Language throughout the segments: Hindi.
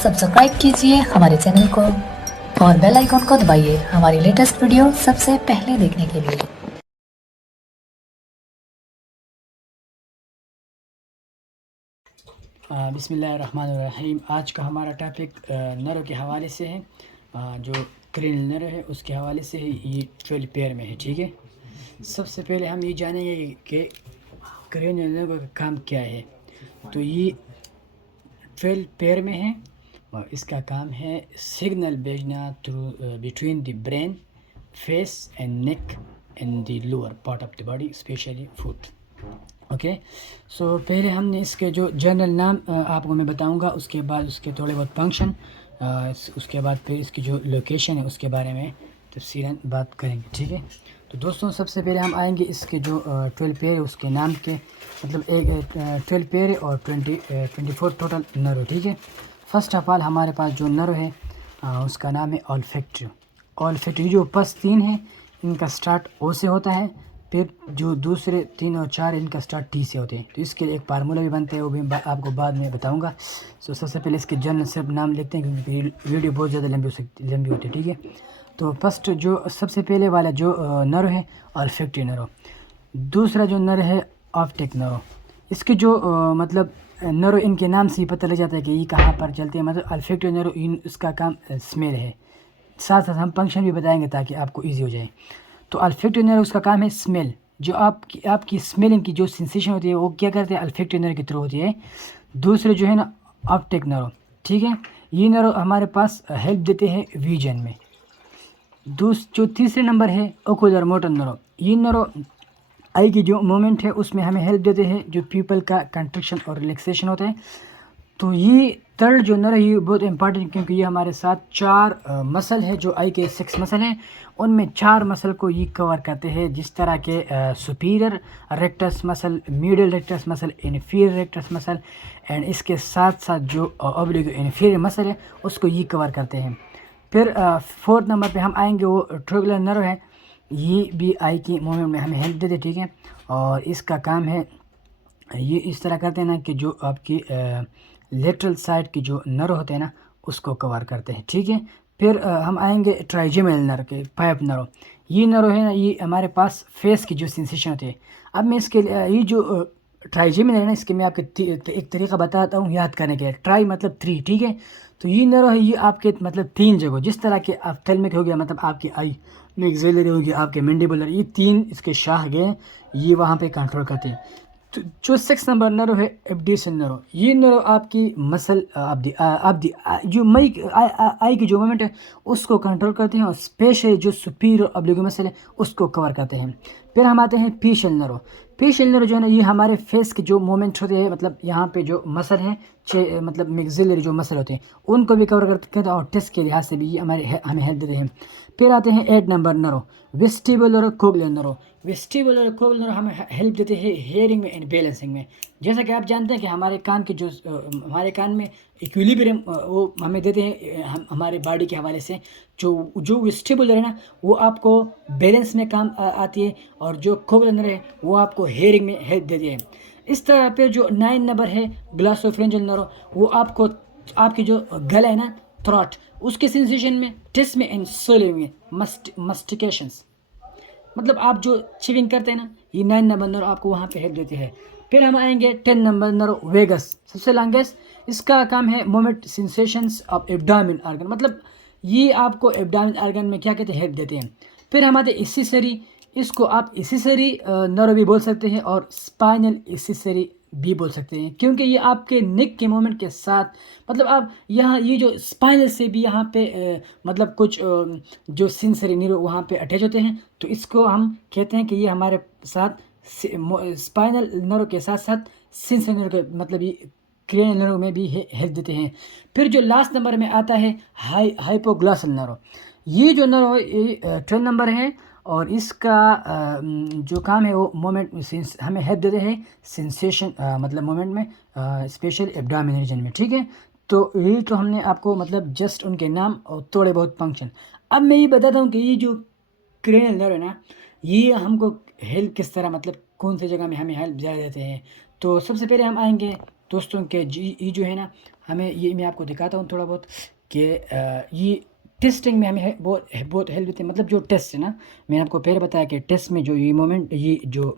सब्सक्राइब कीजिए हमारे चैनल को और बेल आइकॉन को दबाइए हमारी लेटेस्ट वीडियो सबसे पहले देखने के लिए। बिस्मिल्लाहिर्रहमानिर्रहीम। आज का हमारा टॉपिक नरों के हवाले से है। जो क्रेनियल नर है उसके हवाले से है। ये 12 पेयर में है, ठीक है। सबसे पहले हम ये जानेंगे कि क्रेनियल नर का काम क्या है। तो ये 12 पेयर में है और इसका काम है सिग्नल भेजना through between the brain, face and neck and the lower part of the body, specially foot. Okay, so पहले हमने इसके जो जनरल नाम आपको मैं बताऊंगा, उसके बाद उसके थोड़े बहुत फंक्शन, उसके बाद फिर इसकी जो लोकेशन है उसके बारे में तफसीलन बात करेंगे, ठीक है। तो दोस्तों, सबसे पहले हम आएंगे इसके जो 12 पेयर है उसके नाम के, मतलब एक 12 पेयर है और 24 टोटल नरो, ठीक है। फर्स्ट ऑफ ऑल हमारे पास जो नरो है उसका नाम है ऑल्फैक्टरी। ऑल्फैक्टरी जो फर्स्ट 3 है इनका स्टार्ट ओ से होता है, फिर जो दूसरे 3 और 4 इनका स्टार्ट टी से होते हैं। तो इसके लिए एक फार्मूला भी बनते हैं, वो भी आपको बाद में बताऊंगा। सो सबसे पहले इसके जनरल सिर्फ नाम लिखते हैं क्योंकि वीडियो बहुत ज़्यादा लंबी होती है, ठीक है। तो फर्स्ट जो सबसे पहले वाला जो नर है ऑल्फैक्टरी नरो, दूसरा जो नर है ऑप्टिक नरो। इसके जो मतलब नरो, इनके नाम से ही पता लग जाता है कि ये कहाँ पर चलते हैं। मतलब ऑल्फैक्टरी नरो इसका काम स्मेल है, साथ साथ हम फंक्शन भी बताएंगे ताकि आपको ईजी हो जाए। तो अल्फैक्टरी नर्व उसका काम है स्मेल। जो आपकी स्मेलिंग की जो सेंसेशन होती है वो क्या करते हैं, अल्फैक्टरी नर्व के थ्रू होती है। दूसरे जो है ना ऑप्टिक नर्व, ठीक है। ये नर्व हमारे पास हेल्प देते हैं विजन में। जो तीसरे नंबर है ओकुलर मोटर नर्व। ये नर्व आई की जो मूवमेंट है उसमें हमें हेल्प देते हैं, जो पीपल का कंट्रक्शन और रिलैक्सेशन होता है। तो ये थर्ड जो नर है ये बहुत इंपॉर्टेंट, क्योंकि ये हमारे साथ 4 मसल है, जो आई के 6 मसल हैं उनमें 4 मसल को ये कवर करते हैं। जिस तरह के superior rectus muscle, middle rectus muscle, inferior rectus muscle and इसके साथ साथ जो ऑब्लिक इन्फीरियर मसल है उसको ये कवर करते हैं। फिर 4th नंबर पे हम आएंगे, वो ट्रोगुलर नर्व है। ये भी आई की मूवमेंट में हमें हेल्प देते, ठीक है। और इसका काम है, ये इस तरह करते हैं ना कि जो आपकी लेटरल साइड की जो नर्व होते हैं ना उसको कवर करते हैं, ठीक है। फिर हम आएंगे ट्राइजेमिनल नर्व के, 5 नर्व। ये नर्व है ना, ये हमारे पास फेस की जो सेंसेशन होती है। अब मैं इसके ये जो ट्राइजेमिनल है ना, इसके मैं आपके एक तरीका बताता हूँ याद करने के लिए। ट्राई मतलब 3, ठीक है। तो ये नर्व है, ये आपके मतलब 3 जगह, जिस तरह के ऑप्थेल्मिक हो गया, मतलब आपकी आई मैक्सिलरी होगी, आपके मैंडिबुलर, ये 3 इसके शाह गए, ये वहाँ पे कंट्रोल करते हैं। तो जो 6 नंबर नर्व है एब्डिशन नर्व, ये नर्व आपकी मसल आप दी जो मई आई की जो मूवमेंट है उसको कंट्रोल करते हैं, और स्पेशली जो सुपीरियर ऑब्लिक मसल है उसको कवर करते हैं। फिर हम आते हैं फेशियल नर्व। फेशियल नर्व जो है ना, ये हमारे फेस के जो मूवमेंट होते हैं, मतलब यहाँ पे जो मसल है, मतलब मैक्सिलरी जो मसल होते हैं उनको भी कवर करते हैं, और टेस्ट के लिहाज से भी ये हमें हेल्प देते हैं। फिर आते हैं 8 number nerve, vestibular cochlear nerve. Vestibular cochlear nerve हमें हेल्प देते हैं हेयरिंग में एंड बैलेंसिंग में। जैसा कि आप जानते हैं कि हमारे कान के जो हमारे कान में इक्विलिब्रियम वो हमें देते हैं हमारे बॉडी के हवाले से। जो वेस्टिबुलर है ना वो आपको बैलेंस में काम आती है, और जो कोक्लियर नर्व है वो आपको हेयरिंग में हेल्प देती है। इस तरह पे जो 9 नंबर है ग्लॉसोफेरिंजियल नर्व, वो आपको आपकी जो गला है ना, थ्रोट, उसके सेंसेशन में, टेस्ट में एंड सोलिंग में, मस्टिकेशंस, मतलब आप जो चिविंग करते हैं ना, ये 9 नंबर नर्व आपको वहाँ पे हेल्प देती है। फिर हम आएंगे 10 नंबर नर्व वेगस, सबसे लॉन्गेस्ट। इसका काम है moment sensations of abdomen organ, मतलब ये आपको एब्डोमेन ऑर्गन में क्या कहते हैं, हेल्प देते हैं। फिर हम आते हैं एक्सेसरी। इसको आप एक्सेसरी नर्व भी बोल सकते हैं और स्पाइनल एक्सेसरी भी बोल सकते हैं, क्योंकि ये आपके नेक के मोमेंट के साथ, मतलब आप यहाँ ये जो स्पाइनल से भी यहाँ पे मतलब कुछ जो सेंसरी नर्व वहाँ पे अटैच होते हैं, तो इसको हम कहते हैं कि ये हमारे साथ स्पाइनल नर्व के साथ साथ सेंसरी नर्व के, मतलब ये क्रेनियल नर्व में भी हेल्प देते हैं। फिर जो लास्ट नंबर में आता है हाइपोग्लॉसल नर्व। ये जो नर्व है ये 12 नंबर है, और इसका जो काम है वो मोमेंट हमें हेल्प देते हैं सेंसेशन, मतलब मोमेंट में, स्पेशल एब्डोमिनल रीजन में, ठीक है। तो ये तो हमने आपको मतलब जस्ट उनके नाम और थोड़े बहुत फंक्शन। अब मैं ये बताता हूँ कि ये जो क्रेनियल नर्व है ना, ये हमको हेल्प किस तरह, मतलब कौन सी जगह में हमें हेल्प ज़्यादा देते हैं। तो सबसे पहले हम आएंगे दोस्तों के ये जो है ना हमें ये मैं आपको दिखाता हूँ थोड़ा बहुत कि ये टेस्टिंग में हमें बहुत हेल्प देते हैं। मतलब जो टेस्ट है ना, मैंने आपको पहले बताया कि टेस्ट में जो ये मोमेंट ये जो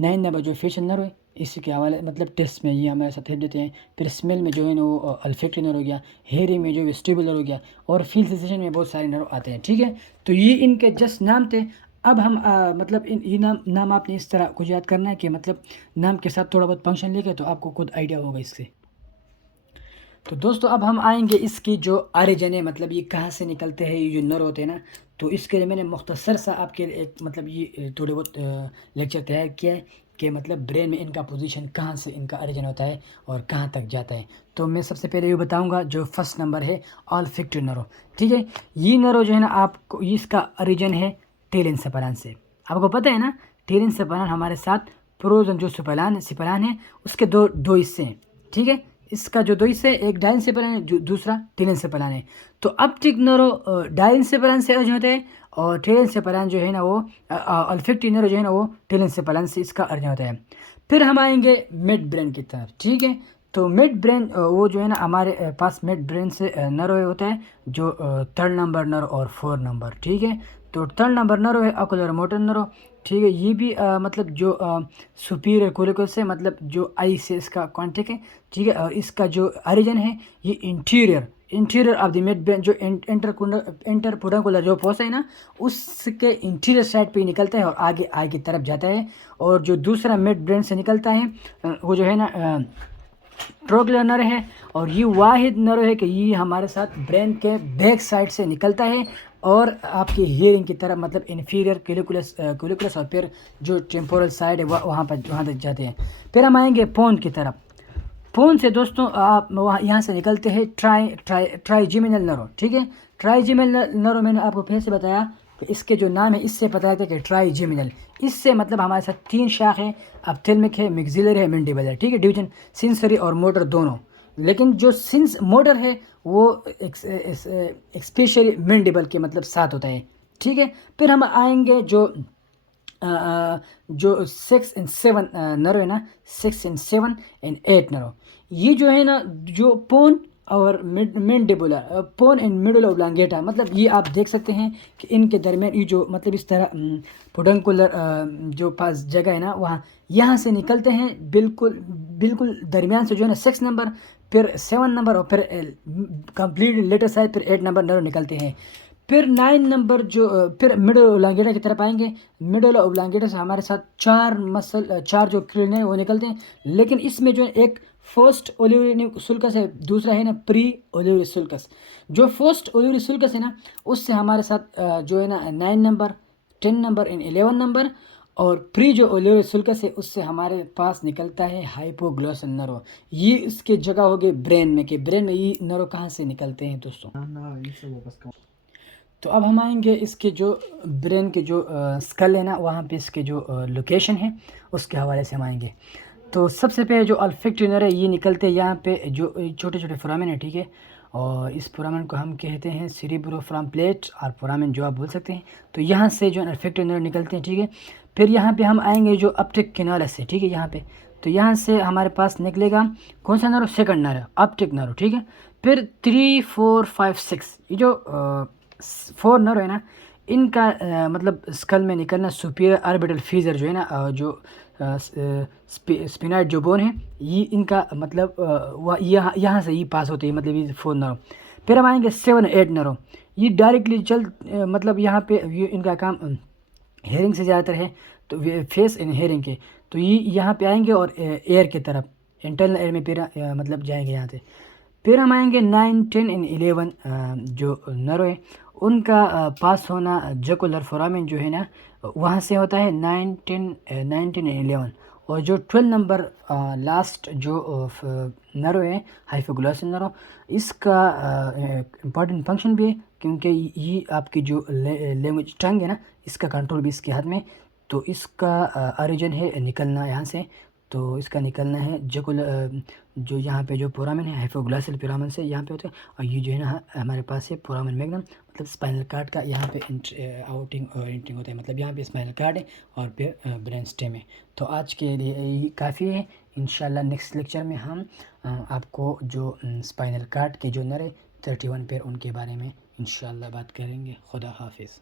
9 नंबर जो फेशियल नर्व है इसके हवाले मतलब टेस्ट में ये हमारे साथ हेल्प देते हैं। फिर स्मेल में जो है ना वो अल्फेक्टिव नर्व हो गया, हेयरिंग में जो वेस्टिबुलर नर्व हो गया, और फील सेंसेशन में बहुत सारे नर्व आते हैं, ठीक है। तो ये इनके जस्ट नाम थे। अब हम मतलब ये नाम आपने इस तरह कुछ याद करना है कि मतलब नाम के साथ थोड़ा बहुत फंक्शन लेके तो आपको खुद आइडिया होगा इससे। तो दोस्तों अब हम आएंगे इसकी जो ऑरिजिन है, मतलब ये कहाँ से निकलते हैं ये जो नर होते हैं ना। तो इसके लिए मैंने मुख्तसर सा आपके लिए एक मतलब ये थोड़े बहुत लेक्चर तैयार किया है कि मतलब ब्रेन में इनका पोजीशन कहाँ से इनका ऑरिजिन होता है और कहाँ तक जाता है। तो मैं सबसे पहले ये बताऊंगा जो फर्स्ट नंबर है ऑल्फैक्टरी नर्व, ठीक है। ये नर्व जो है ना आपको इसका ऑरिजिन है टेल एंसेफेलन से। आपको पता है ना टेल एंसेफेलन हमारे साथ प्रोजन जो सिपलान है उसके दो हिस्से हैं, ठीक है। इसका जो दो हिस्से एक डायंसेफेलन है जो दूसरा टेलेंसेफेलन है। तो ऑप्टिक नर्व डायंसेफेलन से जो होता है और टेलेंसेफेलन जो है ना वो ऑल्फैक्टरी नर्व जो है ना वो टेलेंसेफेलन से इसका अर्ज होता है। फिर हम आएंगे मिड ब्रेन की तरफ, ठीक है। तो मिड ब्रेन वो जो है ना हमारे पास मिड ब्रेन से नर्व होता है जो 3rd नंबर नर्व और 4 नंबर, ठीक है। तो 3rd नंबर नर्व है ऑकुलर मोटर नर्व, ठीक है। ये भी मतलब जो सुपीरियर कोलिकस से मतलब जो आई से इसका कॉन्टेक्ट है, ठीक है। और इसका जो ओरिजिन है ये interior of the mid brain जो इंटरपुडंकुलर जो फोसा है ना उसके इंटीरियर साइड पे निकलता है और आगे की तरफ जाता है। और जो दूसरा मिड ब्रेन से निकलता है वो जो है ना ट्रोक्लियर नर्व है। और ये वाहिद नर्व है कि ये हमारे साथ ब्रेन के बैक साइड से निकलता है और आपकी हियरिंग की तरफ मतलब इन्फीरियर क्यूलिकुलस और फिर जो टेम्पोरल साइड है वहाँ तक जाते हैं। फिर हम आएंगे पोन की तरफ। पोन से दोस्तों आप वहाँ यहाँ से निकलते हैं ट्राइजिमिनल नर्व, ठीक है। ट्राइजिमिनल नर्व मैंने आपको फिर से बताया कि इसके जो नाम है इससे पता है कि ट्राइजिमिनल, इससे मतलब हमारे साथ 3 शाख है, अप्थेल्मिक है, मैक्सिलरी है, मैंडिबल है, ठीक है। डिवीजन सेंसरी और मोटर दोनों, लेकिन जो सिंस मोटर है वो स्पेशली मैंडिबल के मतलब साथ होता है, ठीक है। फिर हम आएंगे जो 6 and 7 नर्व है ना, 6 and 7 and 8 नर्व, ये जो है ना जो पोन और मैंडिबुलर पोन एंड मिडुला ओब्लांगेटा मतलब ये आप देख सकते हैं कि इनके दरमियान ये जो मतलब इस तरह पुडंकुलर जो पास जगह है ना वहाँ यहाँ से निकलते हैं बिल्कुल दरमियान से जो है ना 6 नंबर फिर 7 नंबर और फिर कंप्लीट लेटर साइड फिर 8 नंबर नर्व निकलते हैं। फिर 9 नंबर जो फिर मिडल ओब्लांगेटा की तरफ आएंगे। मिडल ओब्लांगेटा से हमारे साथ 4 जो क्रिन है वो निकलते हैं, लेकिन इसमें जो एक फर्स्ट ओलिवरी सुल्कस है, दूसरा है ना प्री ओलिवरी सुल्कस। जो फर्स्ट ओलिवरी सुल्कस है ना उससे हमारे साथ जो है ना 9 नंबर 10 नंबर एंड 11 नंबर, और प्री जो ओलिवरी सुल्कस है उससे हमारे पास निकलता है हाइपोग्लॉसल नर्व। ये इसके जगह हो गए ब्रेन में, कि ब्रेन में ये नर्व कहाँ से निकलते हैं दोस्तों। तो अब हम आएंगे इसके जो ब्रेन के जो स्कल है ना वहाँ पे इसके जो लोकेशन है उसके हवाले से हम आएंगे। तो सबसे पहले जो ऑल्फैक्टरी नर्व है ये निकलते हैं यहाँ पे जो छोटे छोटे फोरामेन है, ठीक है। और इस फोरामेन को हम कहते हैं सेरिब्रोफॉर्म प्लेट और फोरामेन जो आप बोल सकते हैं। तो यहाँ से जो ऑल्फैक्टरी नर्व निकलते हैं, ठीक है। फिर यहाँ पे हम आएंगे जो ऑप्टिक कैनालस है, ठीक है, यहाँ पे। तो यहाँ से हमारे पास निकलेगा कौन सा nerve, second nerve optic nerve, ठीक है। फिर 3, 4, 5, 6 ये जो 4 नर्व है ना इनका मतलब स्कल में निकलना सुपीरियर ऑर्बिटल फीजर जो है ना जो स्पिनाइड जो बोन है ये इनका मतलब यहाँ से ये पास होते हैं मतलब ये 4 नर्व। फिर हम आएंगे 7, 8 नर्व, ये डायरेक्टली मतलब यहाँ पे ये इनका काम हेयरिंग से ज़्यादातर है, तो फेस इन हेयरिंग के। तो ये यहाँ पे आएंगे और एयर की तरफ इंटरनल एयर में फिर मतलब जाएंगे यहाँ से। फिर हम आएंगे 9, 10 एंड 11 जो नर्व है उनका पास होना जकुलर फोरामेन जो है ना वहाँ से होता है 9, 10 एंड 11। और जो 12 नंबर लास्ट जो नर्व है हाइपोग्लॉसल नर्व, इसका इम्पॉर्टेंट फंक्शन भी है क्योंकि ये आपकी जो लैंग्वेज टंग है ना इसका कंट्रोल भी इसके हाथ में। तो इसका ओरिजिन है निकलना यहाँ से, तो इसका निकलना है जो यहाँ पे जो फोरामेन है हाइपोग्लॉसल फोरामेन से यहाँ पे होता है। और ये जो है ना हमारे पास है फोरामेन मैग्नम मतलब स्पाइनल कार्ड का यहाँ पे आउटिंग और एंट्रिंग होता है, मतलब यहाँ पे स्पाइनल कार्ड है और फिर ब्रेन स्टेम है। तो आज के लिए ये काफ़ी है, इंशाल्लाह नेक्स्ट लेक्चर में हम आपको जो स्पाइनल कार्ड के जो नर है 31 पेयर उनके बारे में इंशाल्लाह बात करेंगे। खुदा हाफिज़।